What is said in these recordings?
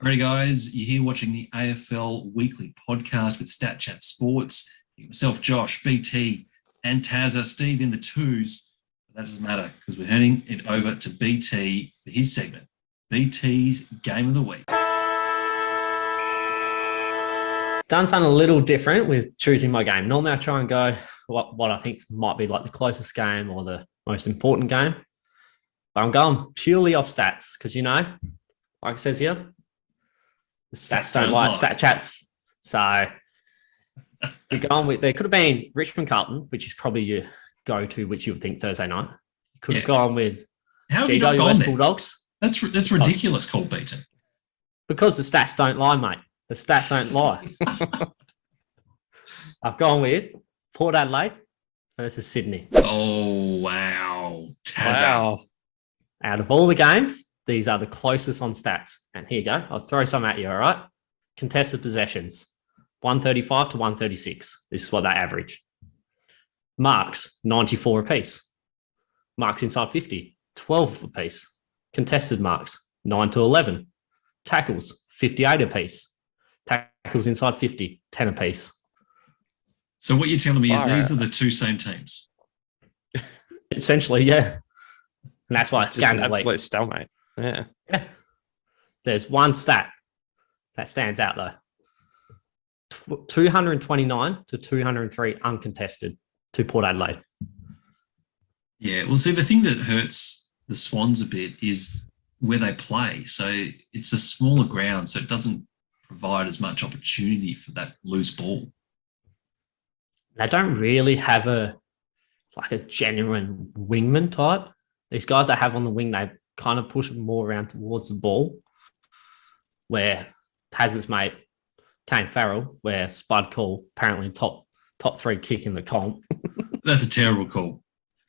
Alrighty, guys, you're here watching the AFL Weekly Podcast with StatChat Sports. Myself, Josh, BT, and Tazza, Steve in the twos. But that doesn't matter because we're handing it over to BT for his segment, BT's Game of the Week. Done something a little different with choosing my game. Normally, I try and go what I think might be like the closest game or the most important game. But I'm going purely off stats because, like it says here, the stats don't lie. Stat chats. So you're going with, there could have been Richmond Carlton, which is probably your go-to, which you would think Thursday night. You could have gone with How have you not gone there? Bulldogs. That's ridiculous, Cole Beaton. Because the stats don't lie, mate. The stats don't lie. I've gone with Port Adelaide versus Sydney. Oh, wow. Wow. Out of all the games, these are the closest on stats. And here you go. I'll throw some at you, all right? Contested possessions, 135 to 136. This is what they average. Marks, 94 apiece. Marks inside 50, 12 apiece. Contested marks, 9 to 11. Tackles, 58 apiece. Tackles inside 50, 10 apiece. So what you're telling me is these are the two same teams? Essentially, yeah. And that's why it's just an absolute stalemate. Yeah. There's one stat that stands out though. 229 to 203 uncontested to Port Adelaide. Yeah, well, see, the thing that hurts the Swans a bit is where they play. So it's a smaller ground, so it doesn't provide as much opportunity for that loose ball. They don't really have a genuine wingman type. These guys that have on the wing, they kind of push more around towards the ball, where Taz's mate, Kane Farrell, where Spud call apparently top three kick in the comp. That's a terrible call.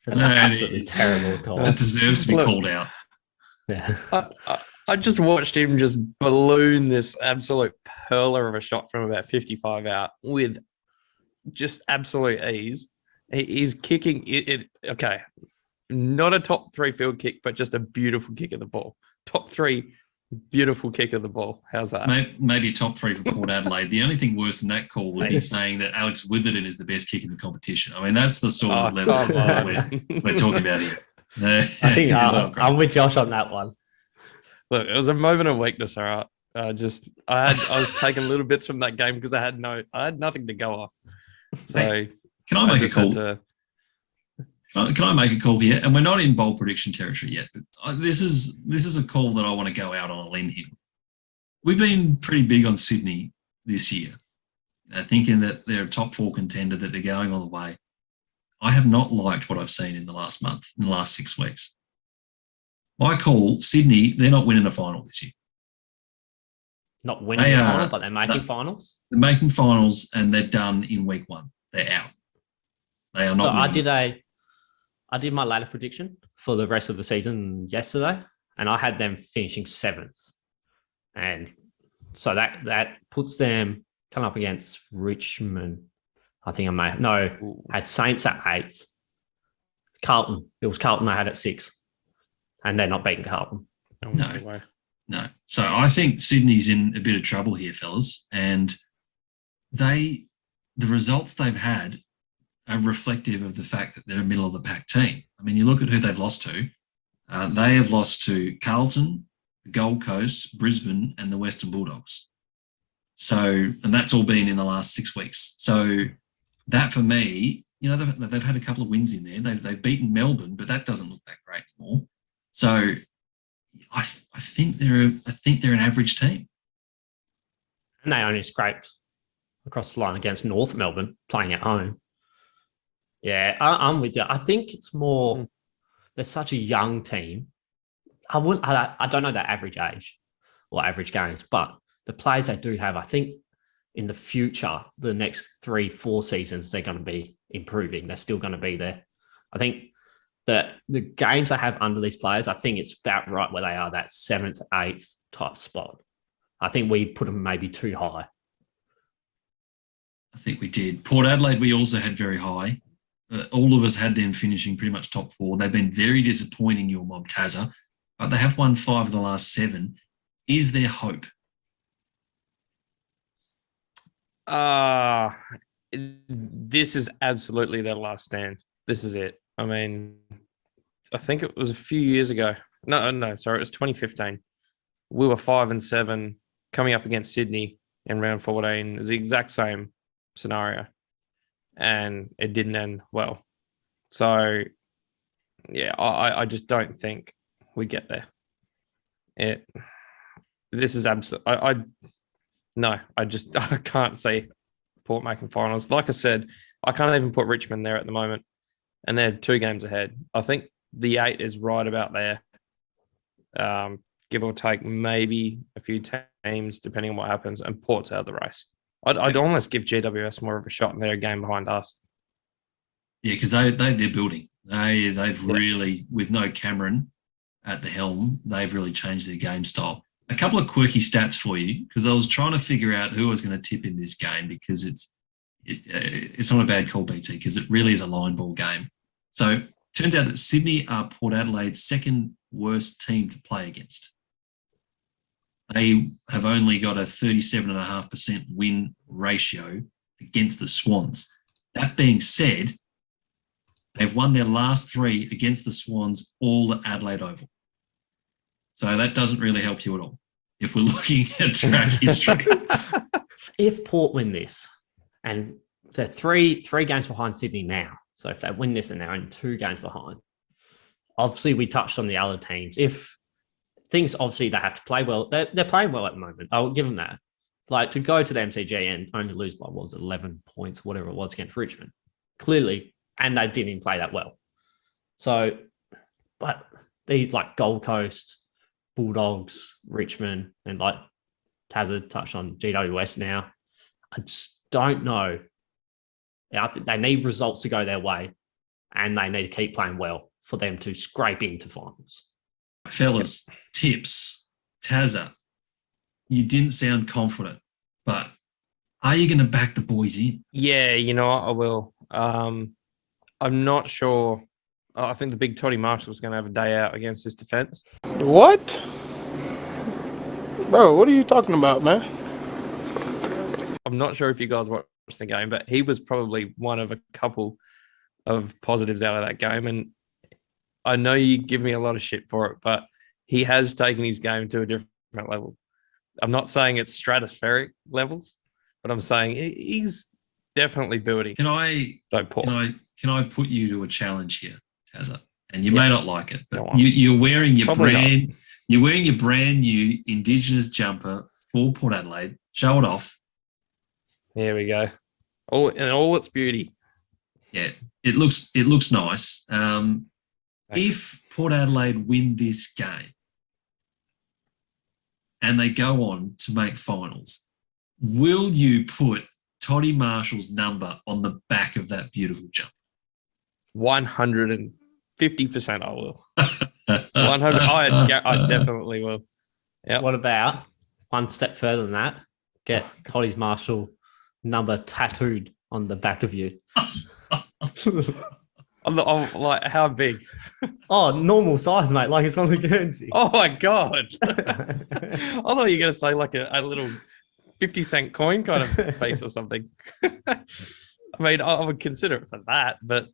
That's an absolutely terrible call. That deserves to be called out. Yeah. I just watched him just balloon this absolute perler of a shot from about 55 out with just absolute ease. He's kicking it. Okay. Not a top three field kick, but just a beautiful kick of the ball. Top three, beautiful kick of the ball. How's that? Maybe top three for Port Adelaide. The only thing worse than that call would be saying that Alex Witherden is the best kick in the competition. I mean, that's the sort of level we're talking about here. I think I'm with Josh on that one. Look, it was a moment of weakness, all right. I was taking little bits from that game because I had nothing to go off. So hey, can I make a call? Can I make a call here? And we're not in bowl prediction territory yet, but this is a call that I want to go out on a limb here. We've been pretty big on Sydney this year, thinking that they're a top four contender, that they're going all the way. I have not liked what I've seen in the last month, in the last 6 weeks. My call, Sydney, they're not winning a final this year. Not winning a final, but they're making finals? They're making finals, and they're done in week one. They're out. They are not winning. I did my ladder prediction for the rest of the season yesterday, and I had them finishing 7th. And so that puts them coming up against Richmond. I think I had Saints at 8th. Carlton. It was Carlton I had at 6th. And they're not beating Carlton. No. So I think Sydney's in a bit of trouble here, fellas. And the results they've had are reflective of the fact that they're a middle of the pack team. I mean, you look at who they've lost to. They have lost to Carlton, the Gold Coast, Brisbane, and the Western Bulldogs. So, and that's all been in the last 6 weeks. So that for me, they've had a couple of wins in there. They've beaten Melbourne, but that doesn't look that great anymore. So I think they're an average team. And they only scraped across the line against North Melbourne, playing at home. Yeah, I'm with you. I think it's more they're such a young team. I don't know their average age or average games, but the players they do have, I think in the future, the next 3-4 seasons, they're going to be improving. They're still going to be there. I think that the games they have under these players, I think it's about right where they are, that 7th, 8th type spot. I think we put them maybe too high. I think we did. Port Adelaide, we also had very high. All of us had them finishing pretty much top 4. They've been very disappointing, your mob Tazza, but they have won 5 of the last 7. Is there hope? This is absolutely their last stand. This is it. I mean, I think it was a few years ago. No, sorry, it was 2015. We were 5-7 coming up against Sydney in round 14. It's the exact same scenario, and it didn't end well. So, yeah, I just don't think we get there. This is absolute. I can't see Port making finals. Like I said, I can't even put Richmond there at the moment, and they're 2 games ahead. I think the 8 is right about there, give or take maybe a few teams depending on what happens, and Port's out of the race. I'd almost give GWS more of a shot, and they're a game behind us. Yeah, because they're building. They've really, with no Cameron at the helm, they've really changed their game style. A couple of quirky stats for you, because I was trying to figure out who I was going to tip in this game, because it's not a bad call, BT, because it really is a line ball game. So turns out that Sydney are Port Adelaide's second worst team to play against. They have only got a 37.5% win ratio against the Swans. That being said, they've won their last 3 against the Swans, all at Adelaide Oval. So that doesn't really help you at all if we're looking at track history. If Port win this, and they're three games behind Sydney now, so if they win this and they're only 2 games behind, obviously we touched on the other teams. If things, obviously they have to play well, they're playing well at the moment. I'll give them that. Like, to go to the MCG and only lose by 11 points, whatever it was, against Richmond, clearly, and they didn't even play that well. So, but these like Gold Coast, Bulldogs, Richmond, and like Tazza touched on GWS now, I just don't know. I think they need results to go their way, and they need to keep playing well for them to scrape into finals. Fellas, tips. Tazza, you didn't sound confident, but are you going to back the boys in? Yeah, you know what? I will. I'm not sure. I think the big Toddy Marshall's going to have a day out against this defense. What? Bro, what are you talking about, man? I'm not sure if you guys watched the game, but he was probably one of a couple of positives out of that game. And I know you give me a lot of shit for it, but he has taken his game to a different level. I'm not saying it's stratospheric levels, but I'm saying he's definitely building. Can I put you to a challenge here, Tazza? And you may not like it, but you're wearing your brand new Indigenous jumper for Port Adelaide. Show it off. Here we go. All its beauty. Yeah, it looks nice. If Port Adelaide win this game and they go on to make finals, will you put Toddy Marshall's number on the back of that beautiful jumper? 150% I will. 100. I definitely will. Yep. What about one step further than that? Get Toddy's Marshall number tattooed on the back of you. Like, how big? Oh, normal size, mate. Like it's on the Guernsey. Oh my God. I thought you were going to say like a little 50-cent coin kind of face or something. I mean, I would consider it for that, but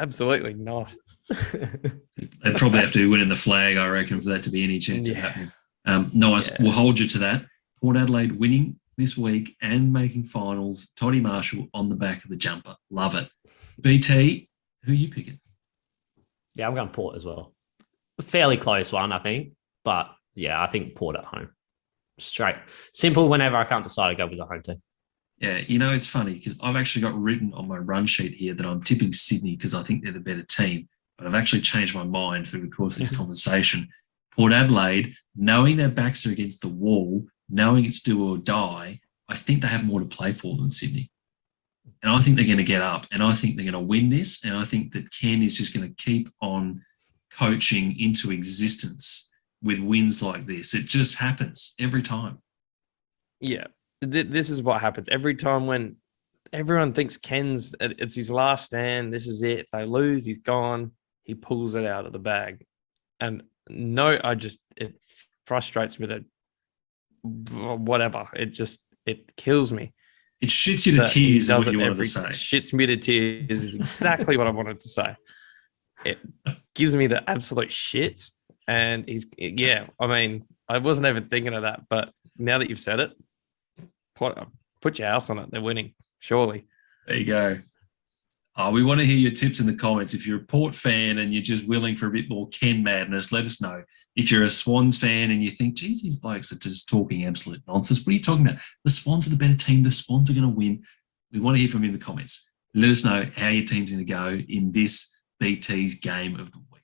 absolutely not. They'd probably have to win in the flag, I reckon, for that to be any chance of happening. Nice. Yeah. We'll hold you to that. Port Adelaide winning this week and making finals. Toddy Marshall on the back of the jumper. Love it. BT, who are you picking? Yeah, I'm going Port as well. A fairly close one, I think. But yeah, I think Port at home. Straight. Simple whenever I can't decide to go with the home team. Yeah, you know, it's funny because I've actually got written on my run sheet here that I'm tipping Sydney because I think they're the better team. But I've actually changed my mind through the course of this conversation. Port Adelaide, knowing their backs are against the wall, knowing it's do or die, I think they have more to play for than Sydney. And I think they're going to get up, and I think they're going to win this, and I think that Ken is just going to keep on coaching into existence with wins like this. It just happens every time. Yeah, this is what happens every time when everyone thinks it's his last stand. This is it. If they lose, he's gone. He pulls it out of the bag. And no, it frustrates me that whatever. It kills me. It shits you to that he tears is does what it you wanted every to say. shits me to tears is exactly what I wanted to say. It gives me the absolute shits. And I mean, I wasn't even thinking of that, but now that you've said it, put your house on it. They're winning, surely. There you go. We want to hear your tips in the comments. If you're a Port fan and you're just willing for a bit more Ken madness, let us know. If you're a Swans fan and you think, geez, these blokes are just talking absolute nonsense, what are you talking about? The Swans are the better team. The Swans are going to win. We want to hear from you in the comments. Let us know how your team's going to go in this BT's game of the week.